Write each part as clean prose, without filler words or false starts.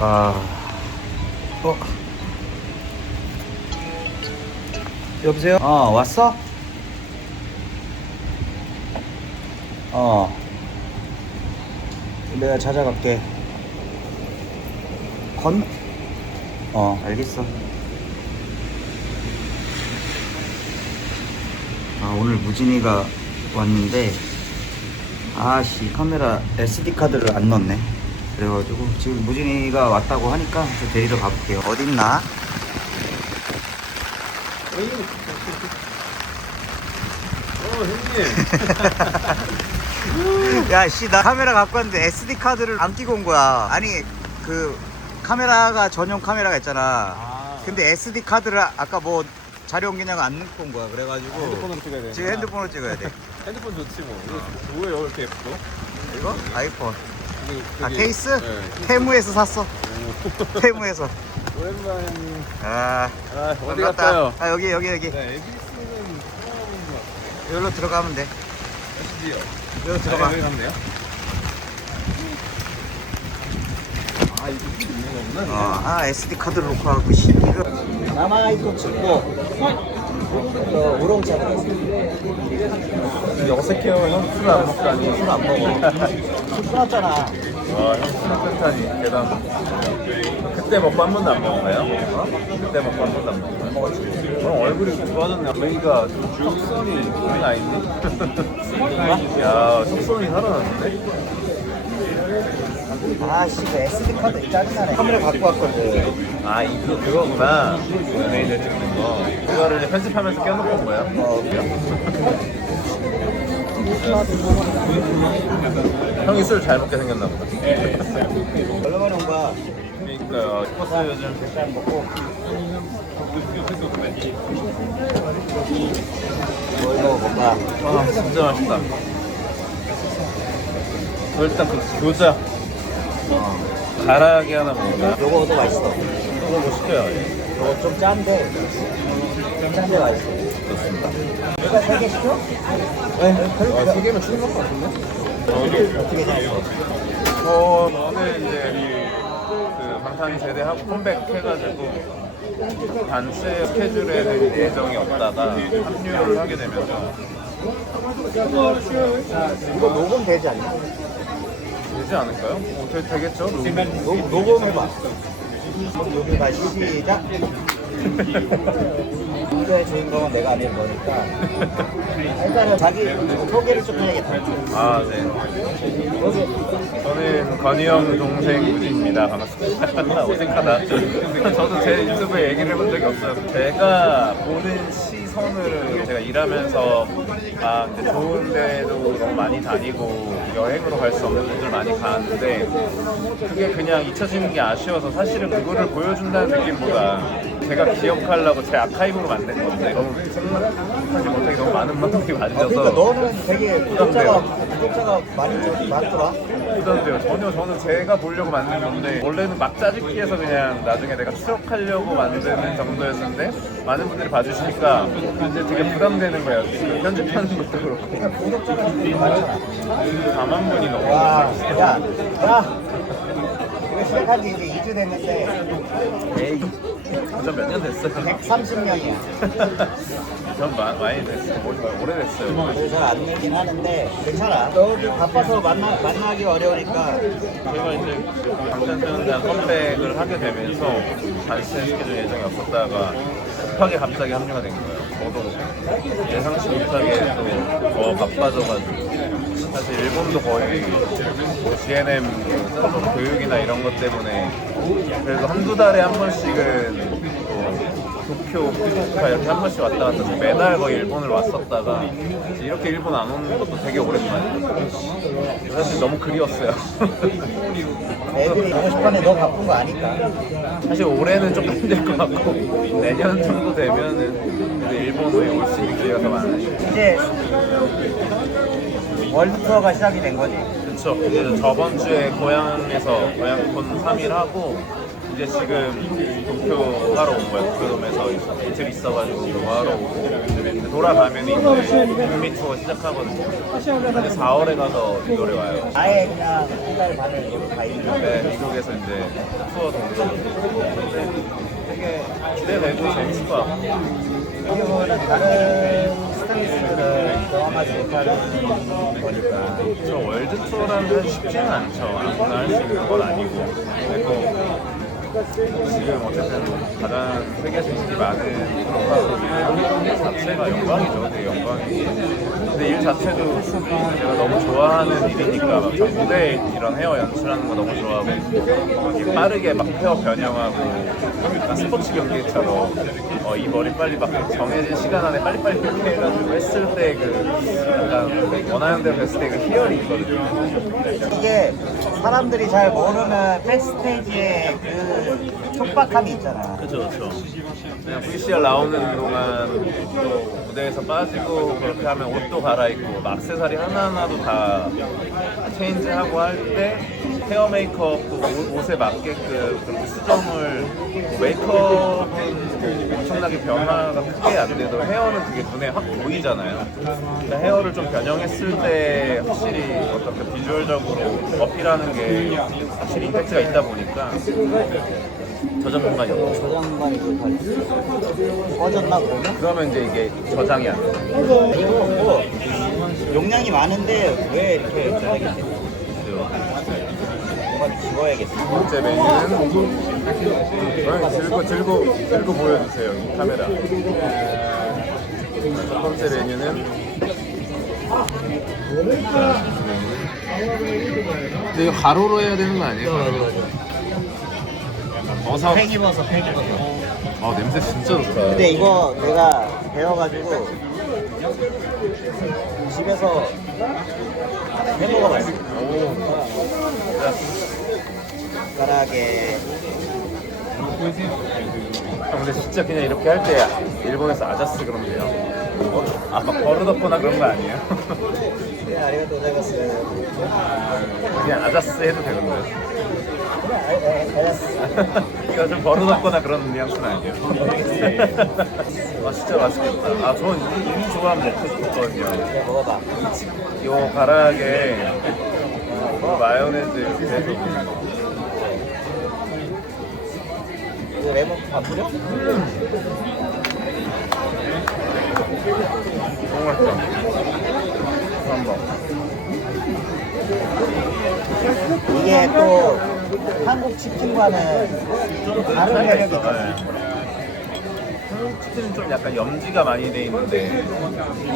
아, 여보세요? 왔어? 내가 찾아갈게. 알겠어. 오늘 무진이가 왔는데, 카메라 SD카드를 안 넣었네. 그래가지고, 지금 무진이가 왔다고 하니까 저 데리러 가볼게요. 어딨나? 형님. 야, 나 카메라 갖고 왔는데 SD카드를 안 끼고 온 거야. 아니, 카메라가 전용 카메라가 있잖아. 근데 SD카드를 아까 뭐 자료 옮기냐고 안 넣고 온 거야. 그래가지고. 핸드폰으로 찍어야 돼. 지금 핸드폰으로 찍어야 돼. 핸드폰 좋지 뭐. 이거 뭐예요 이렇게 예쁘고? 이거? 아이폰. 되게- 케이스? 네. 테무에서 샀어. 오. 테무에서. 오랜만에. 어디 반갑다. 갔어요? 여기. 네, 에비스는 처음 와본 것 같아요. 여기로 들어가면 돼. SD요. 여기로 들어가. 여기 갔네요. 이거 있는 거구나. SD카드를 놓고 하고, 이거. 남아있고 찍고, 우롱차 들어갔어. 이게 어색해요. 형 술 안 먹다니. 술 안 먹어. 술 끊었잖아. 형 술탄이 계단. 그때 먹고 한 번도 안 먹었나요? 그때 먹고 한 번도 안 먹었나요? 안 먹었지. 형 얼굴이 좋아졌네. 여기가 속선이 장난 아닌데? 야, 속선이 살아났는데? 그 SD카드 짜증나네. 카메라 갖고 왔거든. 그거구나. 메인을 찍는 거. 그거를 이제 편집하면서 껴놓고 온 거예요? 형이 술 잘 먹게 생겼나 보다. 얼마나 온 거야? 그러니까요. 버스 요즘 일단 먹고. 뭘 먹어볼까? 진짜 맛있다. 일단 교자. 가라아게 하나 먹을까요? 요거도 맛있어. 이거 뭐 시켜요? 요거 좀 짠데, 괜찮은데 맛있어. 좋습니다. 내가 3개 시켜? 네. 3개면 충분한 것 같은데? 어떻게 짰어? 저는 이제 방탄이 제대하고 컴백 해가지고 단체 스케줄에 대한 예정이 없다가 합류를 하게 되면서 이거 녹음 되지 않냐? 되지 않을까요? 되겠죠? 녹음해봐. 여기 다시 시작. 문제의 주인공은 내가 아닐 거니까 일단은 자기 소개를 좀 해야겠다. 네. 저는 건희형 동생 무진입니다. 반갑습니다. 어색하다. 저도 제 유튜브에 얘기를 해본 적이 없어요. 제가 보는 시선으로 제가 일하면서 이제 좋은 데도 너무 많이 다니고 여행으로 갈 수 없는 데들 많이 가는데 그게 그냥 잊혀지는 게 아쉬워서 사실은 그거를 보여준다는 느낌보다 제가 기억하려고 제 아카이브로 만든 건데 너무 생각하지 못하게 너무 많은 만큼이 만져서 그러니까 너는 되게 구독자가 많더라. 부담돼요. 전혀 저는 제가 보려고 만든 건데 원래는 막 짜집기해서 그냥 나중에 내가 추억하려고 만드는 정도였는데 많은 분들이 봐주시니까 이제 되게 부담되는 거예요. 그 편집하는 것도 그렇고. 그러니까 구독자가 많잖아. 4만 분이 넘어요. 야, 이거 시작한 지 이제 2주 됐는데 에이, 몇 년 됐어요? 130명이야. 전 많이 됐어요. 오래됐어요. 그래서 안 늘긴 하는데 괜찮아. 너도 바빠서 만나기 어려우니까. 저희가 이제 방탄소년단 컴백을 하게 되면서 단체 스케줄 예정이 없었다가 급하게 갑자기 합류가 된 거예요. 저도 예상치 못하게 또 더 바빠져가지고 사실 일본도 거의 GNM 서로 교육이나 이런 것 때문에 그래도 한두 달에 한 번씩은 도쿄, 후쿠오카 이렇게 한 번씩 왔다 갔다 해서 매달 거의 일본을 왔었다가 이제 이렇게 일본 안 오는 것도 되게 오랜만이에요. 사실 너무 그리웠어요. 애들이 보고 싶어하는데 너 바쁜 거 아니까. 사실 올해는 조금 힘들 것 같고 내년 정도 되면은 이제 일본에 올 수 있는 기회가 더 많아요. 이제 월드 투어가 시작이 된 거지. 그쵸. 이제 저번 주에 고향에서 고향콘 3일 하고 이제 지금 도쿄 하러 온 거야. 도쿄돔에서 이틀 있어가지고 그거 하러 오고 돌아가면 이제 북미 투어 시작하거든요. 근데 4월에 가서 미국에 와요. 아예 그냥 한 달 반을 여기 가 있는 네, 미국에서 이제 투어 동전 되게 기대되고 재밌을 것 같고. 이거는 다른 스타일리스트들은 경험하지 못하는 거니까. 저 월드 투어라는 게 쉽지는 않죠. 아무나 할 수 있는 건 아니고. 그리고 지금 어쨌든 가장 세계에서 인기 많은 프로그램 일 자체가 영광이죠. 되게 영광이고. 근데 일 자체도 제가 너무 좋아하는 일이니까 막 무대에 이런 헤어 연출하는 거 너무 좋아하고 이렇게 빠르게 막 헤어 변형하고 약간 스포츠 경기처럼 이 머리 빨리 막 정해진 시간 안에 빨리빨리 이렇게 해가지고 했을 때 그 약간 원하는 대로 했을 때 그 희열이 있거든요. 이게 사람들이 잘 모르는 백스테이지의 그 촉박함이 있잖아. 그렇죠. 그냥 VCR 나오는 동안 또 무대에서 빠지고 그렇게 하면 옷도 갈아입고 막 액세서리 하나하나도 다 체인지하고 할 때 헤어 메이크업도 옷에 맞게끔 그렇게 수정을 메이크업은 엄청나게 변화가 크게 안 돼도 헤어는 그게 눈에 확 보이잖아요. 그러니까 헤어를 좀 변형했을 때 확실히 어떻게 비주얼적으로 어필하는 게 확실히 임팩트가 있다 보니까 저장 공간이 없죠. 저장관이 그 꺼졌나 그러면? 그러면 이제 이게 저장이 안 돼. 이거 뭐 용량이 많은데 왜 이렇게 저장이 안 돼? 뭔가 지워야겠어. 두 번째 메뉴는 들고 보여주세요. 이 카메라. 첫 번째 메뉴는 근데 이거 가로로 해야 되는 거 아니에요? 버섯. 팽이버섯. 아 냄새 진짜 좋다. 근데 이거 내가 배워가지고 집에서 해먹어봤어. 숟가락에 근데 진짜 그냥 이렇게 할 때 일본에서 아자스 그러면 돼요? 막 버릇없거나 그런 거 아니에요? 아리가또 고자이마스. 그냥 아자스 해도 되는 거예요? 알았어. 이거 좀 버릇없거나 그런 뉘앙스는 아니에요? 아 진짜 맛있겠다. 아 저는 이 조합 먹고 싶었거든요. 그래 먹어봐. 요 가락에 마요네즈 이렇게 해서 먹는 거. 이거 레몬 다 뿌려? 너무 맛있다. 한번. 이게 또 한국 치킨과는 좀 다른 매력이 있잖아. 한국 치킨은 좀 약간 염지가 많이 돼 있는데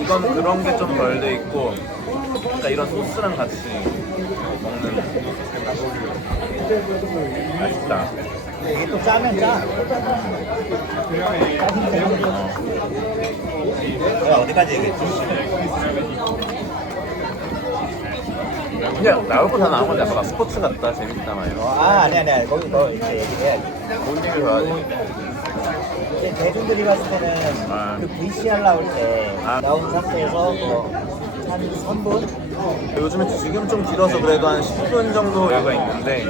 이건 그런 게 좀 덜 돼 있고 그러니까 이런 소스랑 같이 먹는 맛있다. 이게 또 짜면 짜. 내가 어디까지 얘기했지? 그냥 나올 거 다 나온 건데 아까 스포츠 같다 재밌다 막 이런 아니야. 거기 너 이제 얘기해야지. 뭔 얘기 좋아하지? 이제 대중들이 봤을 때는 그 VCR 나올 때 나온 상태에서 한 3분? 요즘에 지금 좀 길어서 그래도 한 10분 정도 여유가 있는데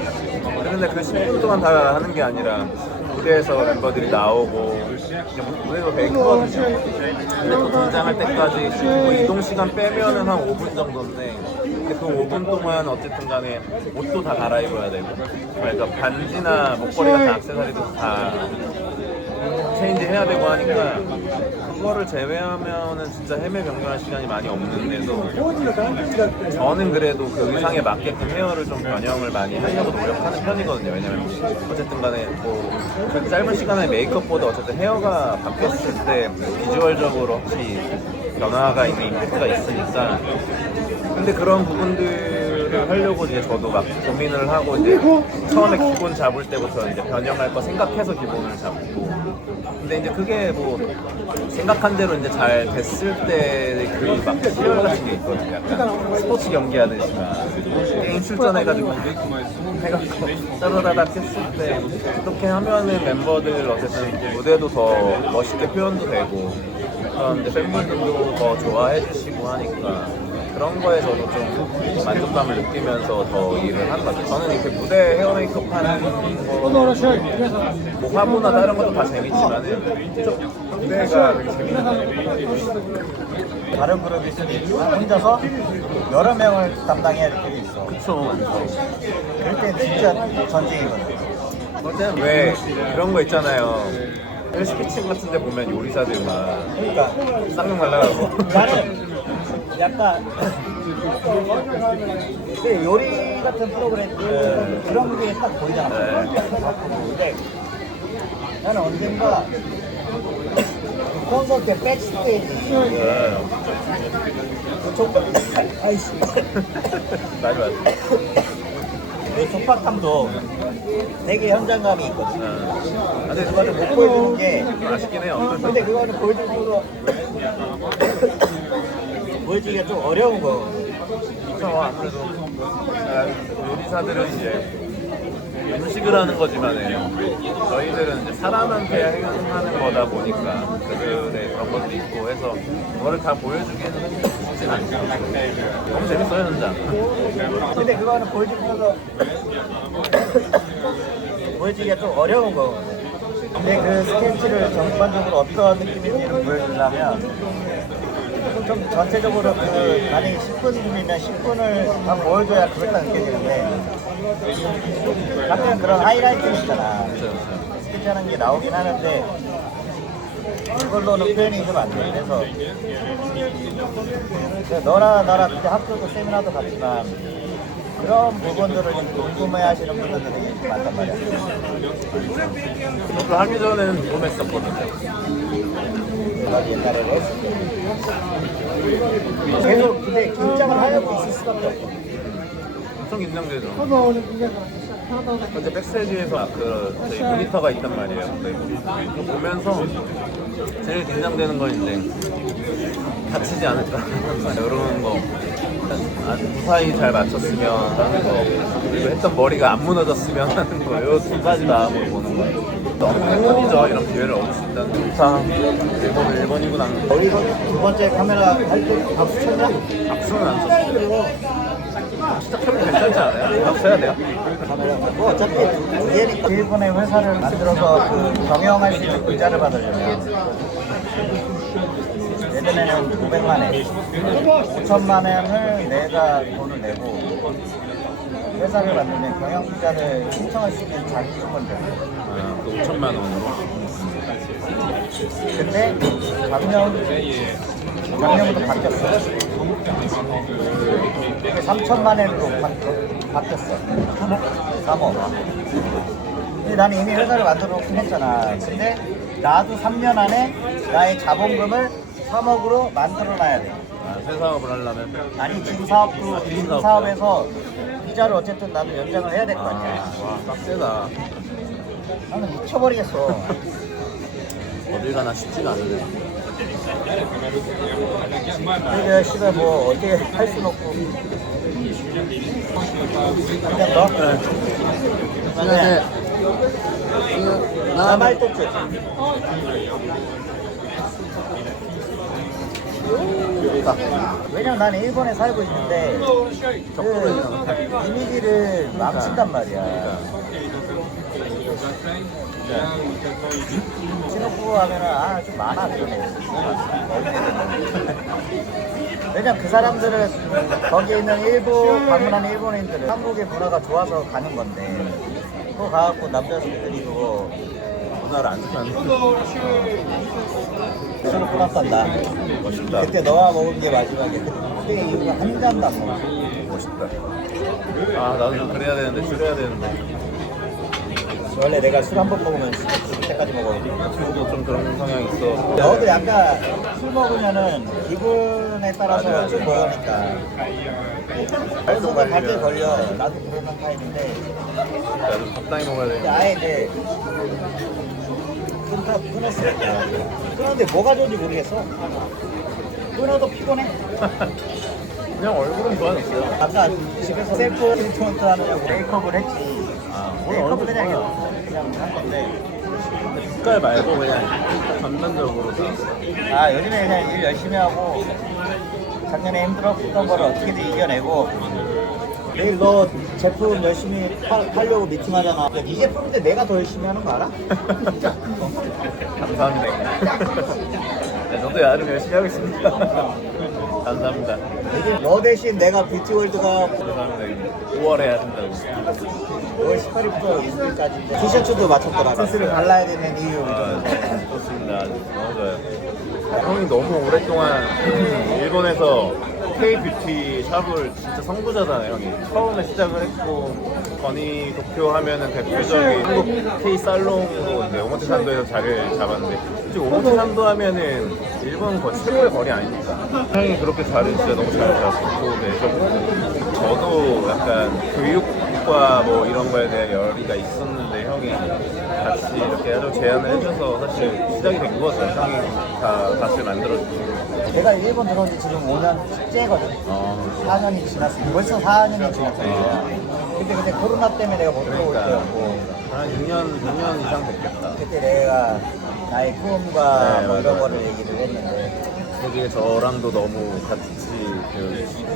근데 그 10분 동안 다 하는 게 아니라 무대에서 멤버들이 나오고 그냥 무대도 되게 크거든요. 근데 또 등장할 때까지 뭐 이동 시간 빼면은 한 5분 정도인데 근데 그 5분 동안 어쨌든 간에 옷도 다 갈아입어야 되고 그러니까 반지나 목걸이 같은 액세서리도 다 체인지 해야 되고 하니까 그거를 제외하면은 진짜 헤매 변경할 시간이 많이 없는데도 저는 그래도 그 의상에 맞게끔 헤어를 좀 변형을 많이 하려고 노력하는 편이거든요. 왜냐면 어쨌든 간에 그 짧은 시간에 메이크업보다 어쨌든 헤어가 바뀌었을 때 비주얼적으로 확실히 변화가 있는 임팩트가 있으니까 근데 그런 부분들을 하려고 이제 저도 막 고민을 하고 이제 처음에 기본 잡을 때부터 이제 변형할 거 생각해서 기본을 잡고 근데 이제 그게 뭐 생각한 대로 이제 잘 됐을 때 그 막 희열 같은 게 있거든요. 약간 스포츠 경기하듯이 게임 출전해가지고 해갖고 따로다닥 했을 때 그렇게 하면은 멤버들 어쨌든 무대도 더 멋있게 표현도 되고 그런데 팬분들도 더 좋아해 주시고 하니까 그런 거에 저도 좀 만족감을 느끼면서 더 일을 하는 것 같아요. 저는 이렇게 무대 헤어 메이크업 하는 거, 뭐 화보나 다른 것도 다 재밌지만은 좀 무대가 되게 재밌는 다른 그룹일 수도 있지만 혼자서 여러 명을 담당해야 될 때도 있어. 그쵸. 그럴 때 진짜 전쟁이거든. 그럴 때는 왜 그런 거 있잖아요. 헬스피칭 같은 데 보면 요리사들만 그러니까 쌍욕 날라가고 나는 약간 그 요리 같은 프로그램 그런 게 딱 보이잖아. 근데 나는 언젠가 그 콘서트 백스테이지 아이씨 맞아 맞아. 그 속박함도 되게 현장감이 있거든. 근데 그거를 못 보여주는 게 아쉽긴 해요. 근데 그거는 보여주기가 보여주기가 좀 어려운 거. 그래서 아무래도 요리사들은 이제 음식을 하는 거지만은 저희들은 이제 사람한테 행하는 거다 보니까 그들의 그런 것도 있고 해서 그거를 다 보여주기는 쉽진 않죠. 너무 재밌어요 현장. 근데 그거는 보여주면서 보여주기가 좀 어려운 거. 근데 그 스케치를 전반적으로 어떤 느낌인지를 보여주려면 좀 전체적으로 그 만약에 10분이면 10분을 다 보여줘야 그걸 딱 느껴지는데 가끔 그런 하이라이트 있잖아. 스케치하는 게 나오긴 하는데 그걸로는 표현이 좀 안 돼. 그래서 너나 나랑 그때 학교도 세미나도 갔지만 그런 부분들을 좀 궁금해 하시는 분들이 좀 많단 말이야. 저도 하기 전에는 궁금했었거든요. 나도 옛날에는 했을 때. 계속 근데 긴장을 하려고 있을 수밖에 없어. 엄청 긴장되죠. 근데 백스테이지에서 그 저희 모니터가 있단 말이에요. 근데 그거 보면서 제일 긴장되는 건 이제 다치지 않을까 이런 거. 무사히 잘 맞췄으면 하는 거, 그리고 했던 머리가 안 무너졌으면 하는 거, 이 두 가지 마음으로 보는 거예요. 너무 행운이죠, 이런 기회를 얻을 수 있다는. 좋다. 일본은 일본이구나. 거기서 두 번째 카메라 할 때 박수 쳤냐? 박수는 안 쳤어요. 진짜 참 괜찮지 않아요? 박수 해야 돼요? 뭐 어차피 두 개니까 일본의 회사를 만들어서 그 경영할 수 있는 비자를 받으려면 예전에는 500만 원, 5천만 원을 내가 돈을 내고 회사를 만들면 경영 비자를 신청할 수 있는 자격증을 줘. 또 5천만 원으로. 근데 작년부터 바뀌었어. 3천만 원으로 바뀌었어. 3억. 근데 나는 이미 회사를 만들어 놓긴 했잖아. 근데 나도 3년 안에 나의 자본금을 3억으로 만들어 놔야 돼. 새 사업을 하려면. 아니 지금 사업도 지금 사업에서 이자를 어쨌든 나도 연장을 해야 될 거 아니야. 와, 빡세다. 나는 미쳐버리겠어. 어딜 가나 쉽지가 않은데. 그래 씨발 뭐 어떻게 할 수는 없고. 한잔 더? 네. 나 말뚝지. 왜냐면 나는 일본에 살고 있는데 그 이미지를 망친단 말이야. 신혼부부 하면은 좀 많아 그런 애. 왜냐면 그 사람들은 거기에 있는 일본 방문하는 일본인들은 한국의 문화가 좋아서 가는 건데 그거 가갖고 남자들이 그거 문화를 안 좋아하는. 술을 꼬락간다. 멋있다. 그때 너와 먹은 게 마지막이야. 그때 이후로 한 잔도 안 먹었어. 멋있다. 아, 나도 좀 그래야 되는데, 줄여야 되는데. 원래 내가 술 한 번 먹으면 죽을 때까지 먹어야지. 저도 좀 그런 성향이 있어. 너도 약간 술 먹으면은 기분에 따라서 좀 먹으니까. 순간 갈때 걸려. 나도 그런 타입인데. 나도 적당히 먹어야 근데 돼. 아예 이제 끊다 끊었으니까. 끊었는데 뭐가 좋은지 모르겠어. 끊어도 피곤해. 그냥 얼굴은 좋아졌어요. 아까 집에서 셀프 트리트먼트 하느냐고 메이크업을 했지. 메이크업은 그냥 한 건데. 색깔 말고 그냥 전반적으로 다. 요즘에 그냥 일 열심히 하고 작년에 힘들었던 거를 어떻게든 이겨내고 내일 너 제품 열심히 팔려고 미팅하잖아. 네 제품인데 내가 더 열심히 하는 거 알아? 감사합니다. 네, 저도 나름 열심히 하겠습니다. 감사합니다. 너 대신 내가 뷰티월드가 감사합니다. 5월에 해야 된다고. 5월 18일부터 20일까지 티셔츠도 맞췄더라. 센스를 발라야 되는 이유. 좋습니다. 너무 좋아요. 형이 너무 오랫동안 일본에서 K-뷰티 샵을 진짜 선구자잖아요, 형이. 처음에 시작을 했고, 건이 도쿄 하면은 대표적인 한국 K-살롱으로 이제 오모테산도에서 자리를 잡았는데, 지금 오모테산도 하면은 일본 거의 최고의 거리 아닙니까? 형이 그렇게 자리를 진짜 너무 잘 잡고 내셨고, 저도 약간 교육과 뭐 이런 거에 대한 열의가 있었는데, 형이 같이 이렇게 아주 제안을 해줘서 사실 시작이 된 거죠. 형이 다 같이 만들어주시고. 내가 일본 들어온 지 지금 5년째거든. 4년이 지났어. 벌써 4년이 지났어. 근데 그때 코로나 때문에 내가 못 들어올 그러니까. 때였고. 한 6년 이상 됐겠다. 그때 내가 나의 꿈과 네, 뭐 이런 맞아요. 거를 얘기를 했는데. 거기에 저랑도 너무 같이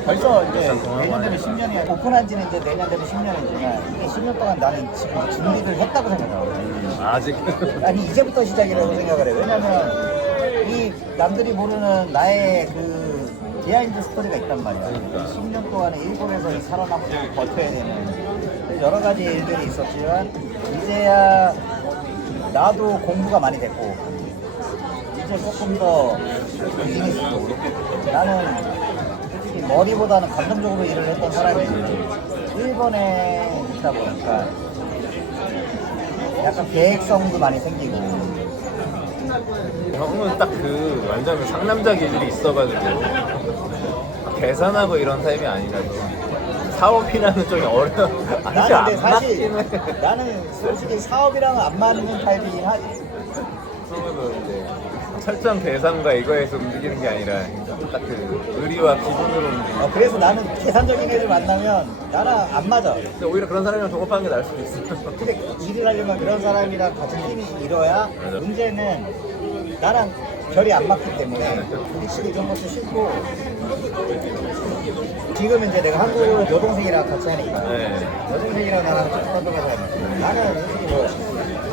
벌써 이제 일상 내년 되면 동안 10년이야. 오픈한 지는 이제 내년 되면 10년이지만 이게 10년 동안 나는 지금 준비를 했다고 생각하거든. 아직 아니 이제부터 시작이라고 생각을 해. 왜냐면 이 남들이 모르는 나의 그 비하인드 스토리가 있단 말이야. 그러니까. 10년 동안에 일본에서 살아남고 버텨야 되는 여러 가지 일들이 있었지만 이제야 나도 공부가 많이 됐고 이제 조금 더 비즈니스 쪽으로 나는 솔직히 머리보다는 감정적으로 일을 했던 사람이 일본에 있다 보니까 약간 계획성도 많이 생기고 형은 딱 그 완전 상남자 기질이 있어가지고 계산하고 이런 타입이 아니라서 사업이라는 쪽이 아직 나는 안 근데 사실 맞기는 해. 나는 솔직히 사업이랑은 안 맞는 타입이긴 하지. 그러면 이제 철저한 계산과 이거에서 움직이는 게 아니라 딱 그 의리와 기분으로 움직이는. 그래서 나는 계산적인 애들 만나면 나랑 안 맞아. 근데 오히려 그런 사람이랑 동업하는 게 나을 수도 있어. 근데 일을 하려면 그런 사람이랑 같은 팀이 이뤄야 맞아. 문제는 나랑 결이 안 맞기 때문에 부딪히기 이런 것도 싫고 지금 이제 내가 한국 여동생이랑 같이 하니까 네. 여동생이랑 나랑 조금 떠들어서 하니까 나는 솔직히 뭐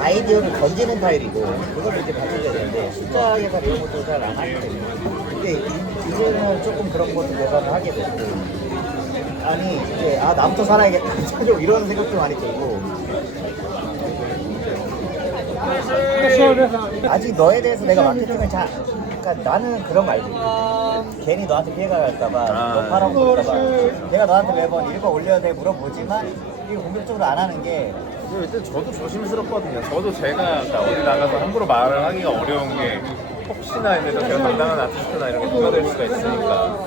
아이디어를 던지는 타입이고 그걸 이제 같이 해야 되는데 숫자 계산 이런 것도 잘 안 하기 때문에 근데 이제는 조금 그런 것도 계산을 하게 되고 아니 이제 나부터 살아야겠다 이런 생각도 많이 들고 아직 너에 대해서 내가 마케팅을 잘 그러니까 나는 그런 거 알지 괜히 너한테 피해가 갈까봐 너 팔아고 볼까봐 내가 너한테 매번 이거 올려야 돼 물어보지만 이게 공격적으로 안 하는 게 일단 저도 조심스럽거든요. 저도 제가 그러니까 어디 나가서 함부로 말을 하기가 어려운 게 혹시나 이제 제가 담당한 아티스트나 이런 게 누가 될 수가 있으니까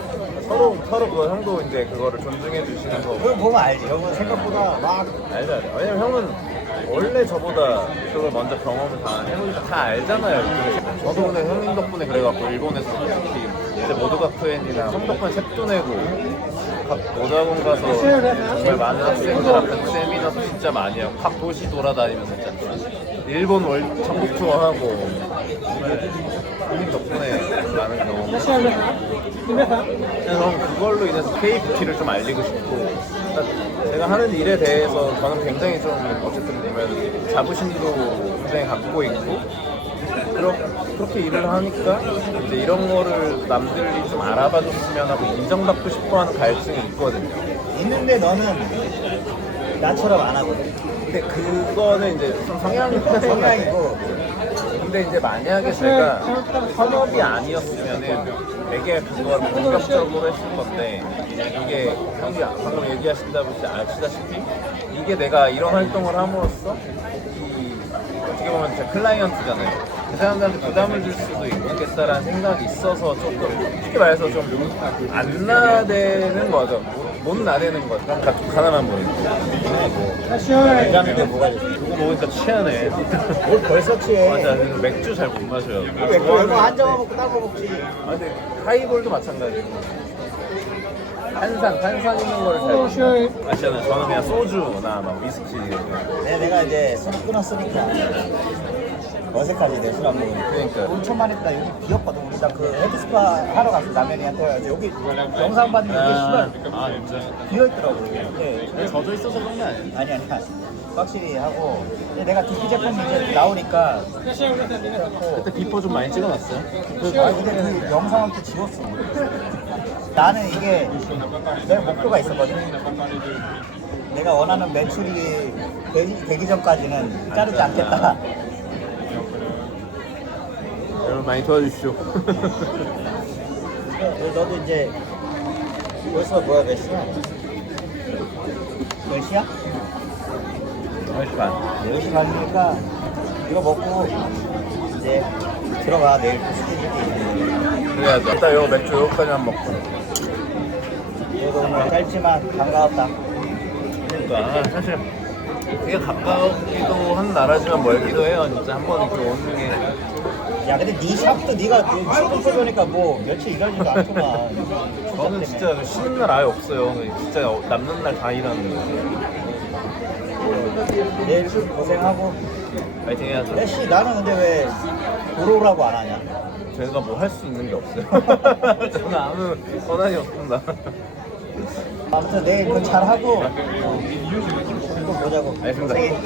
서로 그거 형도 이제 그거를 존중해 주시는 거 그걸 보면 알지 형은 생각보다 막 알죠. 왜냐면 형은 원래 저보다 그걸 먼저 경험을 다 해보니까 다 알잖아요. 이쪽에서. 저도 오늘 형님 덕분에 그래갖고 일본에서 특히 이제 모두가쿠엔이나 성덕관 책도 내고 각 모자군 가서 정말 많은 학생들 앞에서 세미나도 진짜 많이 하고 각 도시 돌아다니면서 진짜 일본 전국 투어하고 정말 형님 덕분에 많은 경험. 그래서 그걸로 인해서 K-뷰티를 좀 알리고 싶고 그러니까 제가 하는 일에 대해서 저는 굉장히 좀 어쨌든 보면 자부심도 굉장히 갖고 있고 그렇게 일을 하니까 이제 이런 거를 남들이 좀 알아봐 줬으면 하고 인정받고 싶어 하는 갈증이 있거든요. 있는데 너는 나처럼 안 하거든 근데 그거는 이제 좀 성향이 성향이고 근데 이제 만약에 제가 현업이 아니었으면은 되게 그걸 본격적으로 했을 건데 이게 형이 방금 얘기하신다시피 아시다시피 이게 내가 이런 활동을 함으로써 이 어떻게 보면 제 클라이언트잖아요. 그 사람들한테 부담을 줄 수도 있겠다라는 생각이 있어서 조금 쉽게 말해서 좀 안 나대는 거죠. 못 나대는 거죠. 하나만 보여주세요. 대장인데 뭐가 있어 그거 먹으니까 취하네. 뭘 벌써 취해 맞아, 맥주 잘 못 마셔요. 왜 이거 한 잔만 먹고 따로 먹지 근데 하이볼도 마찬가지고 탄산 있는 거를 잘 마시잖아요. 저는 그냥 소주나 막 위스키 내가 이제 술을 끊었으니까 어색하지 내 술 안 먹으니까. 그러니까. 온천만 했다. 여기 비었거든. 우리 나 그 헤드스파 하러 갔어 남현이한테. 그래서 여기 영상 봤는데 이게 씨발 아 진짜. 비어있더라고. 네. 젖어 있어서 그런 게 아니야. 아니 확실히 하고 근데 내가 두피 제품이 이제 나오니까 그래갖고 그때 비포 좀 많이 찍어놨어요. 아 근데 그 영상을 또 지웠어. 나는 이게 내 목표가 있었거든. 내가 원하는 매출이 되기 전까지는 자르지 않겠다. 여러분 많이 도와주십시오. 너도 이제 벌써 뭐야 몇 시야? 10시야? 10시 반. 10시 반이니까 이거 먹고 이제 들어가. 내일 또 스케줄이 있는데. 그래야죠. 일단 이거 맥주 여기까지 한번 먹고. 그래도 오늘 짧지만 반가웠다. 그러니까 사실 되게 가까우기도 한 나라지만 멀기도 해요. 진짜 한 번 이렇게 오는 게. 야 근데 네 샵도 네가 출근 써보니까 뭐 며칠 일하지도 않구만. 저는 진짜 쉬는 날 아예 없어요. 진짜 남는 날 다 일하는 거예요. 내일 고생하고. 파이팅 해야죠. 애쉬 나는 근데 왜 도로라고 안 하냐? 제가 뭐 할 수 있는 게 없어요. 저는 아무 권한이 없습니다. 아무튼 내일 그 잘하고 또 보자고. 알겠습니다. 고생해.